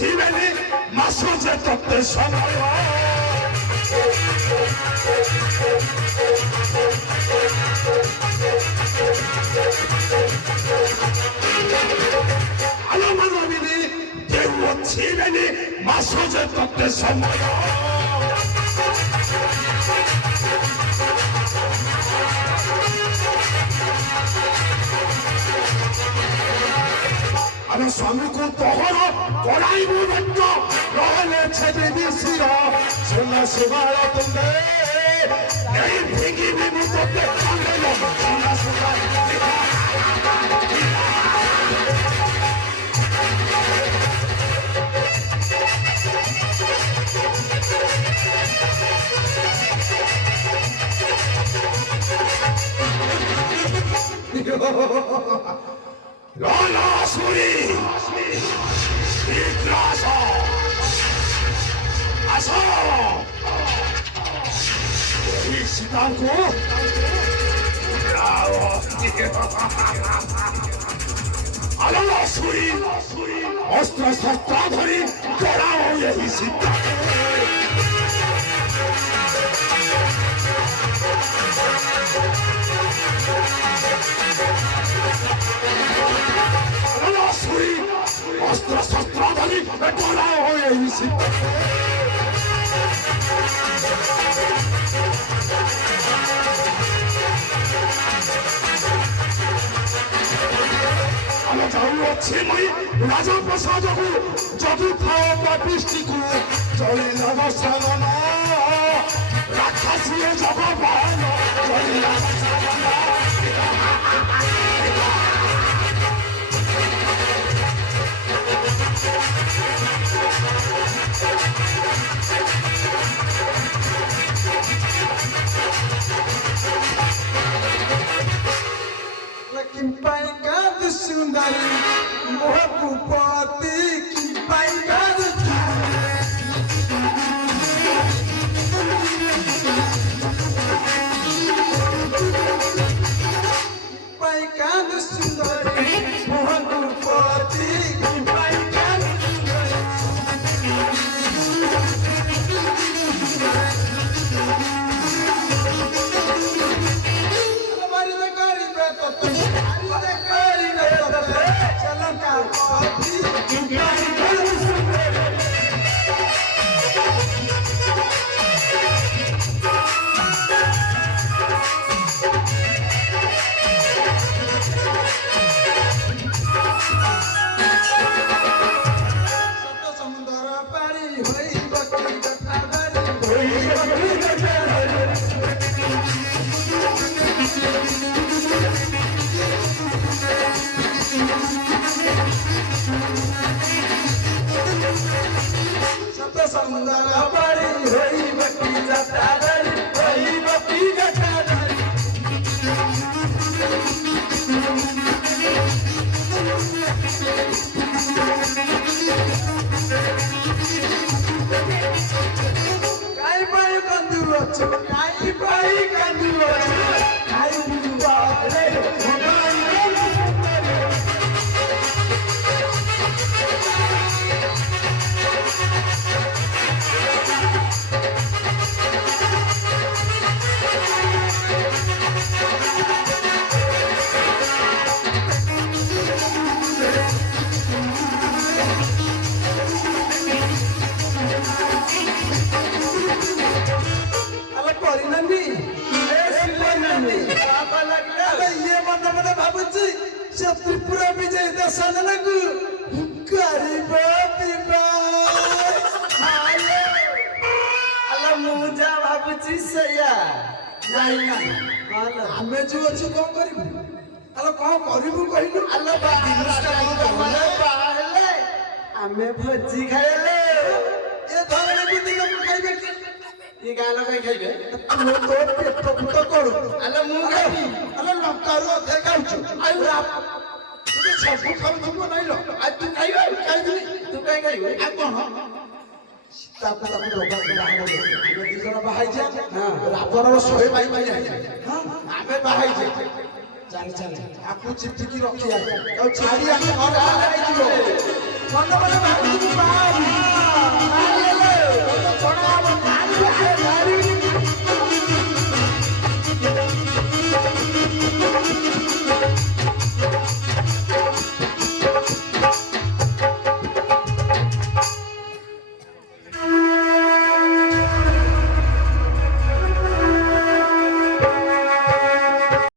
ছিলেনি মাসো যে তত্ত্বের সময় আলো মানবিনী কেউ ছিলেনি মাসো যে তত্ত্বের সময় আমি স্বামীকে তহর করাইব রজ্ঞ রহলে ছেড়ে দিছিল সোনা সুগার তুমি এই ভেঙিবি মুখতে সোনা sugar Suri! Itraso! Aso! Isitanko! Bravo! Alala Suri! Ostra Sastradhari! Dorao yehi Sitanko! অস্ত্র শস্ত্রাধারী গলা হয়ে ଆମେ ଯାଉଅଛି ମୁଇଁ ରାଜପ୍ରସାଦକୁ ଯଦି ଥାଅ ପାପିଷ୍ଟିକୁ ଚଳିଲା ବସାଗନ ରାକ୍ଷସୀୟ ଜଗ ପାଳନ ଚଳିଲା ବସାଗନ Sundari, Mohapupati, Kimpaikadu Kimpaikadu Sundari, Mohapupati, Kimpaikadu Tripura विजय दशनलगु गरीब पिबा अल्लाह मुजा भाबुची सया नाही नाही हमें जो अछि कोन करिबु अल्लाह कोन करिबु कहिनु अल्लाह बाहले हमें भजी खाइले ए धरले बुद्धि को खाइबे ये गालो कई खाइबे तू तो पेट तो करू अल्लाह मु खाइबी अल्लाह लकारो देखाउछु आयु तू सब खाउ नहीं लो आज तू खाइबे खाइबी तू काई खाइबे आ कोन ताप रोगा बाहर हम दिजन बाहाई जा हां रावण सोहे भाई भाई हां हमें बाहाई जा चल चल आपू चिपटी की रखी आ और छाड़ी आके घर आ जाई मन मन बाबू बाहर